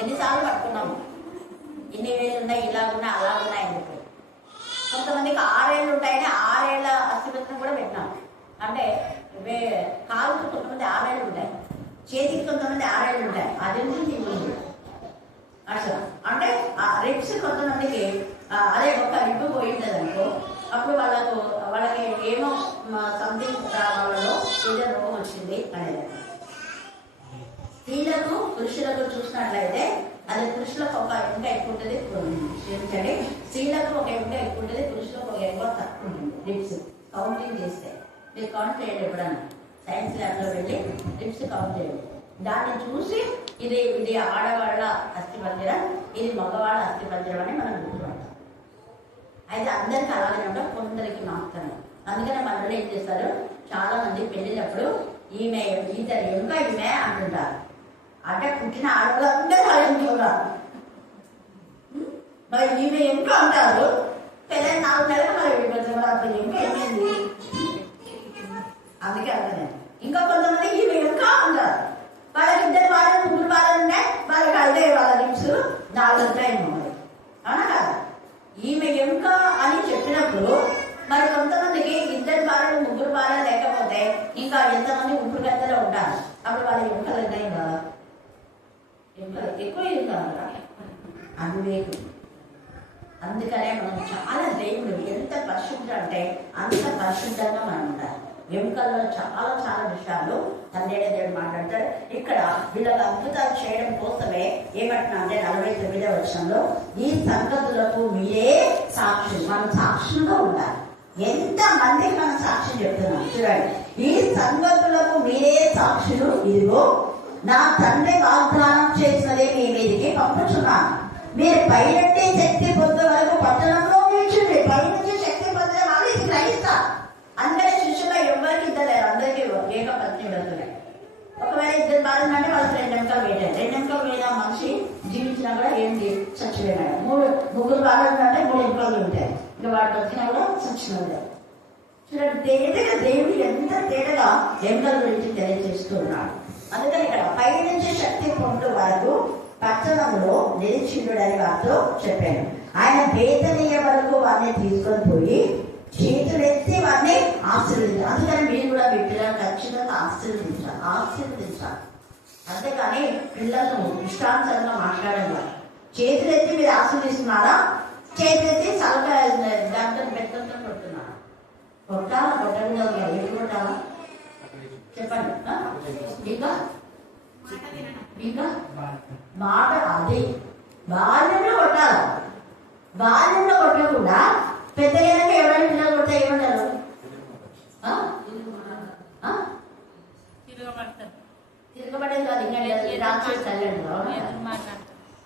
ఎన్నిసార్లు పట్టుకున్నాము, ఎన్ని వేలు ఉన్నాయి, ఇలా ఉన్నాయి, అలా ఉన్నాయి అని చెప్పి. కొంతమందికి 6 ఏళ్ళు ఉంటాయని 6 ఏళ్ళ అస్థిపత్రం కూడా పెట్టినాం. అంటే కాలుకు కొంతమంది 6 ఏళ్ళు ఉంటాయి, చేతికి కొంతమంది 6 ఏళ్ళు ఉంటాయి. అది ఉంది అసలు. అంటే రిప్స్ కొంతమందికి అదే ఒక రిప్పు పోయింది అనుకో, అప్పుడు వాళ్ళకి ఏమో సంథింగ్ వాళ్ళలో ఏదో రోగం వచ్చింది అనేది. స్త్రీలకు పురుషులకు చూసినట్లయితే అది పురుషులకు ఒక ఎముక ఎక్కువ ఉంటుంది, క్షమించండి, స్త్రీలకు ఒక ఎముక ఎక్కువ ఉంటుంది, పురుషులకు ఒక ఎముక తక్కువ ఉంటుంది. రిప్స్ కౌంటింగ్ చేస్తే మీరు కౌంట్ చేయండి. ఎప్పుడన్నా సైన్స్ ల్యాబ్లో వెళ్ళి రిప్స్ కౌంట్ చేయండి. దాన్ని చూసి ఇది ఆడవాళ్ళ అస్థిపంజరం, ఇది మగవాళ్ళ అస్థిపంజరం అని మనం గుర్తుపడతాం. అయితే అందరికీ అలాగే ఉంటాం, కొందరికి మాత్రమే. అందుకనే మనలో ఏం చేస్తారు, చాలా మంది పెళ్ళినప్పుడు ఈమె ఇతర ఎముక ఈమె అంటుంటారు. అంటే పుట్టిన ఆడవాళ్ళందరూ ఆలోచించుకున్నారు, మరి ఈమె ఎముక అంటారు. పెళ్ళైన 4 నెలలు మరి వెళ్ళిపోతారు, అప్పుడు ఎముక ఏమైంది. అందుకే అర్థమే. ఇంకా కొంతమంది ఈమె ఎముక అంటారు. వాళ్ళకి 2 వారాలు 3 వారాలు ఉన్నాయి, వాళ్ళకి 5 వాళ్ళ లిప్స్ 4 ఉంటాయి. అవునా కదా? ఈమె ఎముక అని చెప్పినప్పుడు మరి కొంతమందికి 2 వారాలు 3 వారాలు లేకపోతే ఇంకా ఎంతమంది ఉప్పుడు గద్దలో ఉంటారు. అప్పుడు వాళ్ళ ఎముకలు ఉన్నాయి కదా, ఎముకలు ఎక్కువ ఎముకలు అవివేకం. అందుకనే మనం చాలా దేవుడు ఎంత పరిశుద్ధం అంటే అంత పరిశుద్ధంగా మనం ఉండాలి. ఎముకల్లో చాలా చాలా విషయాలు తండ్రి దేవుడు మాట్లాడతాడు. ఇక్కడ వీళ్ళకి అద్భుతాలు చేయడం కోసమే ఏమంటున్నా అంటే 49వ వచనంలో ఈ సంగతులకు మీరే సాక్షులు. మనం సాక్షులుగా ఉండాలి. ఎంత మందికి మనం సాక్షి చెప్తున్నాం చూడండి. ఈ సంగతులకు మీరే సాక్షులు. ఇదిగో నా తండ్రి వాగ్దానం చేసినదే మీ మీదికి పంపుతున్నాను. మీరు పైనట్టి శక్తి పొందే వరకు పట్టణంలో నిల్చుండి. పైనుంచి శక్తి పొందే వాళ్ళు ఇది గ్రహిస్తారు. అందరి శిష్యులు ఎవరికి ఇద్దరు, అందరికీ ఏక పత్ని వెళ్తున్నాయి. ఒకవేళ ఇద్దరు బాగుందంటే వాళ్ళకి 2 నిమిషాలు వేయటం. 2 నిమిషాలు వేయడం మనిషి జీవించినా కూడా ఏంటి చచ్చిపోయినాడు. ముగ్గురు బాగుందంటే 3 నిమిషాలు ఉంటాయి. ఇంకా వాడు వచ్చినా కూడా చచ్చిపోయాడు. చూడండి తేటగా దేవుడు ఎంత తేటగా ఎముకల గురించి తెలియజేస్తూ ఉన్నాడు. అందుకని ఇక్కడ పై నుంచి శక్తి పొందు వరకు పట్టణంలో నిరీక్షితుడని వారితో చెప్పాను. ఆయన బేతనీయ వరకు వారిని తీసుకొని పోయి చేతులెత్తి వారిని ఆశీర్వదించాలి. అందుకని మీరు కూడా మీ పిల్లలు ఖచ్చితంగా ఆశీర్వదించాలి. అంతేకాని పిల్లలను ఇష్టానుసారంగా మాట్లాడేవారు. చేతులెత్తి మీరు ఆశీర్వదిస్తున్నారా? చేతులెత్తి సలహా దాంతో పెద్దతో కొడుతున్నారా? కొట్టాలా? కొట్టకుండా ఎటు కొట్టాలా చెప్పండి. ఇంకా మాట అది బాల్యంలో కొట్టాలి. బాల్యంలో కొట్టకుండా పెద్దగా ఎవరైనా పిల్లలు కొడితే ఏమంటారు? తిరగబడేది కాదు. ఇంకా రాక్షసు తల్లండి.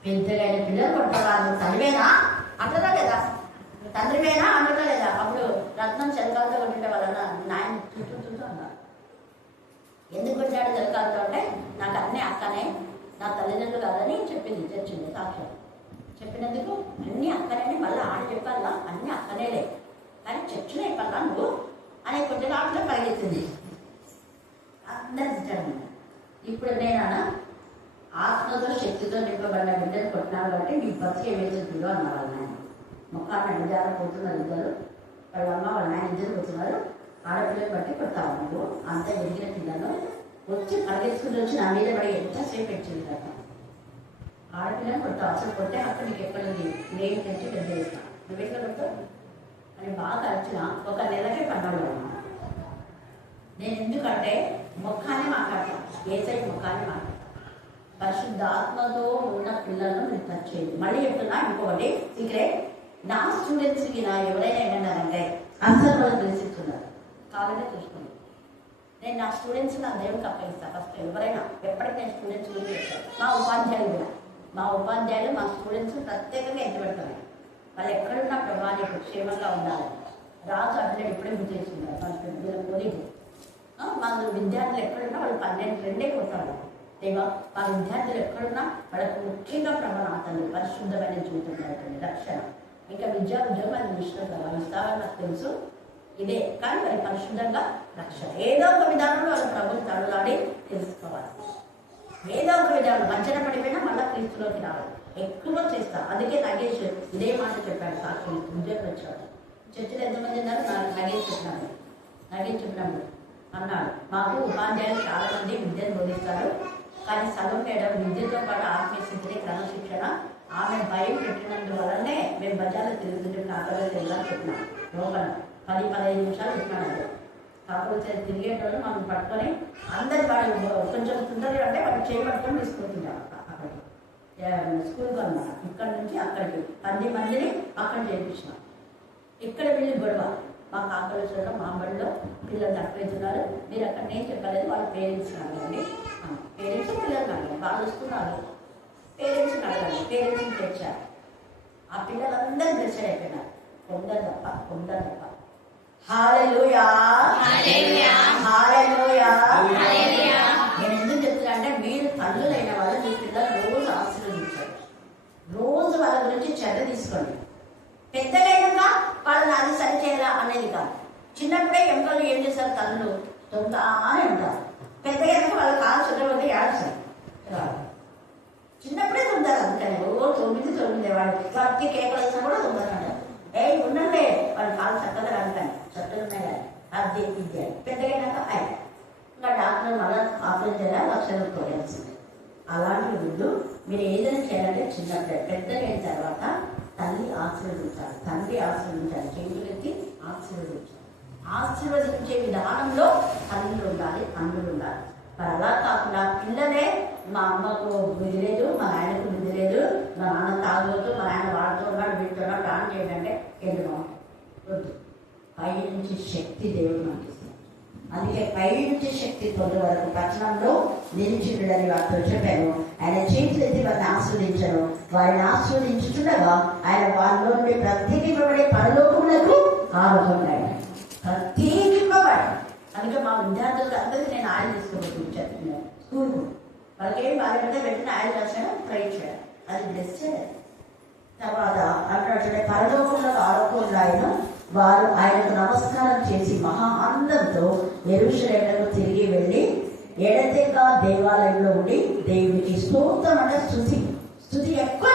పెద్దగా పిల్లలు కొట్టవాళ్ళు తల్లివేనా అంటదా లేదా? తండ్రివేనా అంటదా లేదా? అప్పుడు రత్నం చెలకాలతో కొట్టింటే వాళ్ళ నాయన చుట్టూ అన్నారు. ఎందుకు కొట్టాడు చెలకాలతో అంటే నాకు అన్నీ అక్కనే, నా తల్లిదండ్రులు కాదని చెప్పింది. తెచ్చింది సాక్ష్యం చెప్పినందుకు అన్ని అక్కనే. మళ్ళీ ఆడ చెప్పాలా అన్ని అక్కనేలే కానీ చర్చలో చెప్పాలా నువ్వు అనే కొంచెం ఆటలో పరిగెత్తింది. అందరు తిట్టాడు. ఇప్పుడు నేనా ఆత్మతో శక్తితో నింపబడిన బిడ్డలు కొట్టినాను కాబట్టి నీ బతికి ఏమవుతుందో అన్న వాళ్ళ నాయన. మొక్కాన్ని నిజాలు పోతున్నారు ఇద్దరు. వాళ్ళ అమ్మ వాళ్ళ నాయన ఇద్దరు పోతున్నారు. ఆడపిల్లలు బట్టి కొట్టావు నువ్వు. అంత ఎదిగిన పిల్లలు వచ్చి పరిగెత్తుకుని వచ్చి నా మీద పడి ఎంతసేపు పెట్టింది కదా. ఆడపిల్లని కొట్టావు. అసలు కొట్టే హక్కు నీకు ఎక్కడుంది? నేను తెచ్చి పెద్ద చేస్తాను. నువ్వు ఎక్కడ కొట్టావు అని బాగా వచ్చిన 1 నెలకే పడ్డాడు. నేను ఎందుకంటే ముఖాన్ని మాట్లాడతాను. ఏసై ముఖాన్ని మాట్లాడతాను. పరిశుద్ధాత్మతో ఉన్న పిల్లలను నేను టచ్ చేయండి. మళ్ళీ చెప్తున్నా ఇంకొకటి సీక్రెట్. నా స్టూడెంట్స్కి నా ఎవరైనా ఏమన్నారంటే అసలు వాళ్ళు తెలిసిస్తున్నారు కావాలంటే చూసుకోండి. నేను నా స్టూడెంట్స్ నా దేవుడికి అప్పగిస్తాను. ఫస్ట్ ఎవరైనా ఎప్పటికీ నేను స్టూడెంట్స్ గురించి చెప్తాను. మా ఉపాధ్యాయులు కూడా మా స్టూడెంట్స్ ప్రత్యేకంగా ఎత్తుపెడతారు. వాళ్ళు ఎక్కడున్నా ప్రభా నీకు క్షేమంగా ఉండాలి. రాజు అట్లా ఇప్పుడే గుర్తు చేసుకున్నారు. మన కోరిక మా విద్యార్థులు ఎక్కడున్నా వాళ్ళు 12 కొడతారు. దేవా మా విద్యార్థులు ఎక్కడున్నా వాళ్ళకు ముఖ్యంగా ప్రభావితం పరిశుద్ధమైన జీవితం జరుగుతుంది. రక్షణ ఇంకా ఉద్యోగాన్ని విషయంగా ఇస్తారని నాకు తెలుసు. ఇదే కానీ మరి పరిశుద్ధంగా రక్షణ ఏదో ఒక విధానంలో వాళ్ళ ప్రభుత్వం తడలాడి తెలుసుకోవాలి. ఏదో ఒక విధానం మధ్యన పడిపోయినా మళ్ళీ క్రీస్తులోకి రావాలి. ఎక్కువ చేస్తారు. అందుకే నగేష్ ఇదే మాట చెప్పాడు. సాక్షి ఉద్యోగం వచ్చాడు. చర్చలు ఎంతమంది ఉన్నారు? నగేష్ చెప్పినాడు అన్నాడు. మాకు ఉపాధ్యాయులు చాలా మంది విద్యను బోధిస్తారు. కానీ సగం మేడం విద్యతో పాటు ఆత్మీయ స్థితిని క్రమశిక్షణ ఆమె భయం పెట్టినందువల్లనే మేము బజార్లో తిరుగుతుంటే కాకపోతే తెలియాలని చెప్పినాం. లోపల 10-15 నిమిషాలు చెప్పినాడు. కాకపోతే తిరిగేటోళ్ళు మనం పట్టుకొని అందరి వాడు కొంచెం తొందరగా అంటే వాడు చేయబట్టుకొని తీసుకుంటున్నాం. అక్కడికి స్కూల్కి అన్నమాట. ఇక్కడ నుంచి అక్కడికి 10 మందిని అక్కడ చేయించినాం. ఇక్కడ వెళ్ళి గొడవ మా కాకలు మా బడిలో పిల్లలు తక్కువైతున్నారు. మీరు అక్కడ నేను చెప్పలేదు. వాళ్ళ పేరెంట్స్ అడగండి. పేరెంట్స్ పిల్లలు అడగండి. వాళ్ళు వస్తున్నారు. పేరెంట్స్ని అడగండి. పేరెంట్స్ని తెచ్చారు. ఆ పిల్లలందరూ డిసైడ్ అయిపోయినారు. కొందరు తప్ప హల్లెలూయా హల్లెలూయా. నేను ఎందుకు చెప్తున్నా అంటే మీరు తల్లులైన వాళ్ళు మీ పిల్లలు రోజు ఆశీర్వదించారు. రోజు వాళ్ళ గురించి చర్య తీసుకోండి. పెద్దలైనాక వాళ్ళని అది సరి చేయాలా అనేది కాదు. చిన్నప్పుడే ఎంకలు ఏం చేస్తారు? తల్లులు తొందరనే ఉంటారు. పెద్దగా వాళ్ళ కాలు చుట్టబోతే ఏడుస్తారు. చిన్నప్పుడే తొందర. అందుకని 9 వాడికి కేకలు వేసినా కూడా తొందరగా ఉండండి. వాళ్ళ కాలు చక్కగా రాదుకని చక్కగా ఉన్నాయి కానీ అది విద్య. పెద్దగైనాక ఇంకా డాక్టర్ మళ్ళీ ఆపరేషన్ చేయాలి, లక్షలు పోయాల్సింది. అలాంటి వీళ్ళు మీరు ఏదైనా చేయాలంటే చిన్నప్పుడే. పెద్దగా అయిన తర్వాత తల్లి ఆశీర్వదించాలి, తండ్రి ఆశీర్వదించాలి, చేతులెత్తి ఆశీర్వదించాలి. ఆశీర్వదించే విధానంలో తల్లులు ఉండాలి, అన్నులు ఉండాలి. మరి అలా కాకుండా పిల్లలే మా అమ్మకు బుద్ధి లేదు, మా నాయనకు బుద్ధి లేదు, మా నాన్న తాగొద్దు, మా నాయన వాడుతున్నాడు వీటితో ప్రాణం చేయాలంటే ఎందుకు వద్దు. పై నుంచి శక్తి దేవుడు మనకి ఇస్తాడు. అందుకే పై నుంచి శక్తి పొందే వరకు పట్టణంలో నిలిచిడని వారితో చెప్పాను. ఆయన చేతులెత్తి వారిని ఆస్వాదించను, వారిని ఆస్వాదించుతుండగా ఆయన వారిలో నుండి ప్రత్యేకింపబడే పరలోకములకు ఆరోగ్యం ప్రత్యేకింపబడి. అందుకే మా విద్యార్థులకు అందరికీ నేను ఆయిల్ తీసుకోబోతున్నాను స్కూల్కు. వాళ్ళకి ఏం బాధ్యత పెట్టిన ఆయిల్ రాసాను, ట్రై చేయడం, అది బ్లెస్ చేయడం. తర్వాత అన్నట్టు పరలోకంలో ఆరోగ్యం ఆయన వారు ఆయనకు నమస్కారం చేసి మహా ఆనందంతో యెరూషలేముకు తిరిగి వెళ్ళి ఎడతెగ దేవాలయంలో ఉండి దేవునికి స్తోత్రం అంటే స్తుతి ఎక్కువ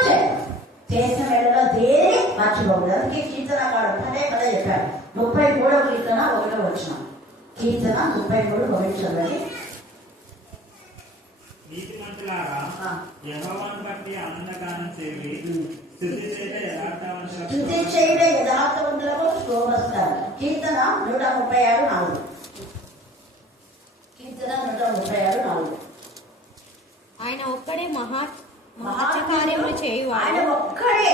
చేసిన వేళలో దేని మర్చిపోకూడదు. అందుకే కీర్తనకాడు పదే పదే చెప్పాడు. 33వ కీర్తన 1వ వచనం. కీర్తన 33:1 చదవండి. నీతిమంతులారా యెహోవాను బట్టి ఆనందగానం చేయుడి, స్తుతి చేయట యథార్థవంతులకు శోభస్తారు. కీర్తన 136:4. కీర్తన 136:4. ఆయన ఒక్కడే మహాకార్యములు చేయువాడు. ఆయన ఒక్కడే.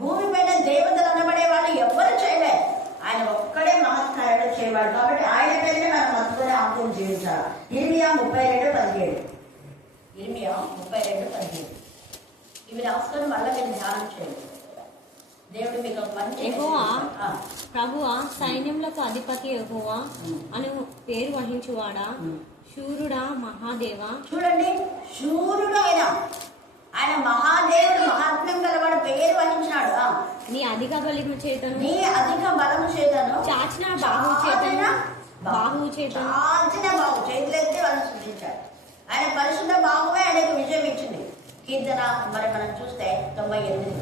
భూమి పైన దేవతలు అనబడే వాళ్ళు ఎవ్వరు చేయలే. ఆయన ఒక్కడే మహత్కార్యాలు చేయవాడు. కాబట్టి ఆయన పేరుని మనం మత్తుకొని ఆందోళన జీవించాలి. ఇర్మియా 32:17. ఇర్మియా 32:17. ఇవి రాసుకొని మళ్ళీ మీరు ధ్యానం చేయండి. దేవుడు మీకు మంచి ప్రభువా సైన్యములకు అధిపతి యెహోవా అను పేరు వహించువాడా, శూరుడా, మహాదేవా. చూడండి, శూరుడు ఆయన మహాదేవుడు, మహాత్మ్యం గలవాడు, పేరు వహించినాడు. నీ అధిక బలము చేతను, నీ అధిక బలము చేతను, చాచిన బాహు చేతను, చాచిన బాహు చేతులెత్తి వాళ్ళని సృష్టించాడు. ఆయన పరిశుద్ధ బాహువే ఆయనకు విజయం ఇచ్చింది. కీర్తన మరి మనం చూస్తే 98.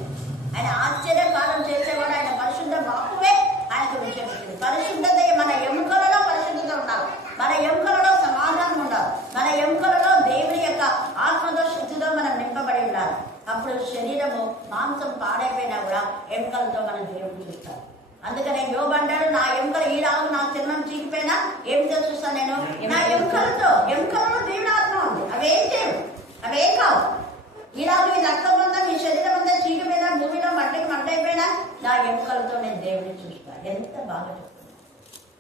ఆయన ఆశ్చర్యకాలం చేసేవాడు. ఆయన పరిశుద్ధ బాహువే ఆయనకు విజయం ఇచ్చింది. పరిశుద్ధత మన ఎముకలలో పరిశుద్ధత ఉండాలి, మన ఎముకలలో సమాధానం ఉండాలి, మన ఎముకలలో దేవుని యొక్క ఆత్మతో శక్తితో మనం నింపబడి ఉండాలి. అప్పుడు శరీరము మాంసం పాడైపోయినా కూడా ఎముకలతో మనం దేవుడు చూస్తాం. అందుకనే యోబు అంటాడు, నా ఎముకలు ఈ రాగు నా చర్మం చీకిపోయినా ఏమితో చూస్తాను నేను, నా ఎముకలలో దేవుని ఆత్మ ఉంది. అవేం చేయవు, అవేం కావు. ఈ రాగు ఈ రక్తం అంతా మీ శరీరం అంతా చీకిపోయినా, భూమిలో మట్టికి మట్టయిపోయినా నా ఎముకలతో నేను దేవుడిని చూస్తాను. ఎంత బాగా చెప్తాను.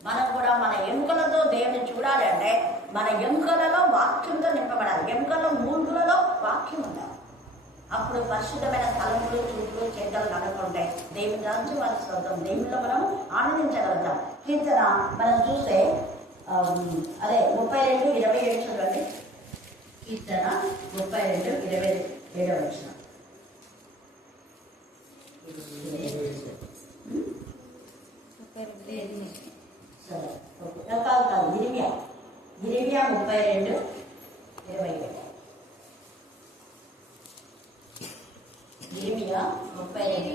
మనం కూడా మన ఎముకలతో దేవుని చూడాలి అంటే మన ఎముకలలో వాక్యంతో నింపబడాలి. ఎముకల్లో మూలుగులలో వాక్యం ఉండాలి. అప్పుడు పరిశుద్ధమైన తలంపులు, చూపులు, చేతలు కనుకుంటాయి. దేవుని రాజ్యం వారి స్తోత్రం. దేవుల్లో మనం ఆనందించగలుగుతాం. కీర్తన మనం చూస్తే అదే 32:27 చూడండి. కీర్తన 32:27 వచ్చిన. సరే, కాదు ఇరిమియా 32:27. ఇరిమియా 32.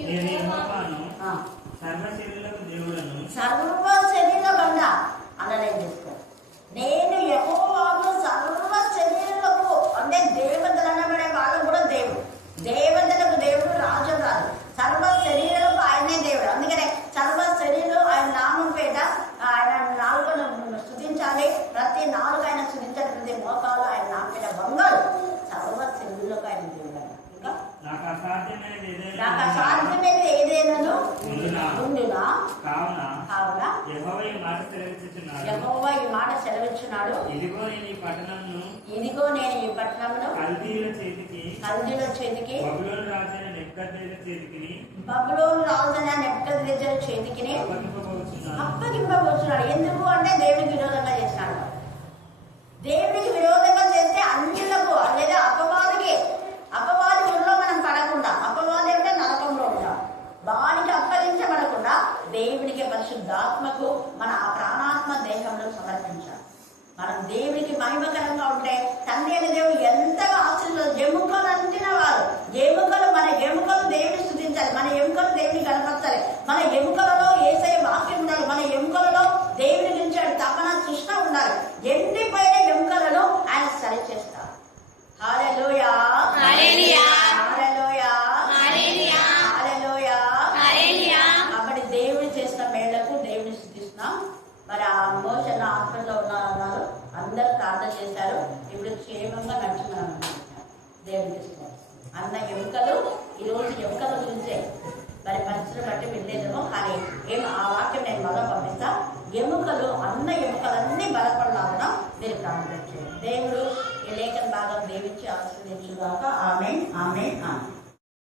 సర్వ శరీర బండ అనలైజ్ చేసుకో. నేను యెహోవాను సర్వ శరీరులకు, అంటే దేవతలు అనబడే వాళ్ళు కూడా దేవుడు. దేవతలకు దేవుడు, రాజు రాదు. సర్వ శరీరులకు ఆయనే దేవుడు. అందుకనే సర్వ శరీరం ఆయన నామం పేట ఆయన నాలుగును స్తుతించాలి. ప్రతి నాలుగు ఆయన స్తుతించాలి. ప్రతి మోకాలు ఆయన నామం పేట బంగారు. సర్వ శరీరులకు ఆయన దేవుడు. నాకు అసాధ్యమైనది ఏదైనాను ఉండునా, కావున యెహోవా ఈ మాట సెలవిచ్చున్నాడు. ఇదిగో నేను ఈ పట్టణమును కల్దీయుల చేతికి బబులోను రాజైన నెబుకద్నెజరు చేతికి అప్పగింపబోతున్నాడు. ఎందుకు అంటే దేవునికి విరోధంగా చేసినాడు. దేవునికి విరోధంగా చేస్తే అన్యులకు లేదా అపవాది ఊళ్ళో మనం పడకుండా, అపవాది అంటే నరకంలో ఉంటాం, వానికి అప్పగించబడకుండా దేవునికి పరిశుద్ధాత్మకు మన ప్రాణాత్మ దేహంలో సమర్పించాలి. మనం దేవునికి మహిమకరంగా ఉంటే తండ్రి అనే దేవుడు ఎంతగా ఆశీర్వదించారు. ఎముకలు అంటిన వారు, మన ఎముకలు దేవుని స్తుతించాలి, మన ఎముకలు దేవుని కనపరచాలి, మన ఎముకలలో యేసయ్య వాక్యం ఉండాలి, మన ఎముకలలో దేవుని గురించి తపన తృష్ణ ఉండాలి. అన్న ఎముకలు ఈరోజు ఎముకల గురించే మరి పరిస్థితిని బట్టి వినలేదేమో, కానీ ఆ వాక్యం నేను మళ్ళా పంపిస్తా. ఎముకలు అన్న ఎముకలన్నీ బలపడలాగా మీరు ప్రార్థన చేయండి. దేవుడు ఈ లేఖన భాగం దేవించి ఆశీర్వదించుగాక. ఆమేన్, ఆమేన్, ఆమేన్.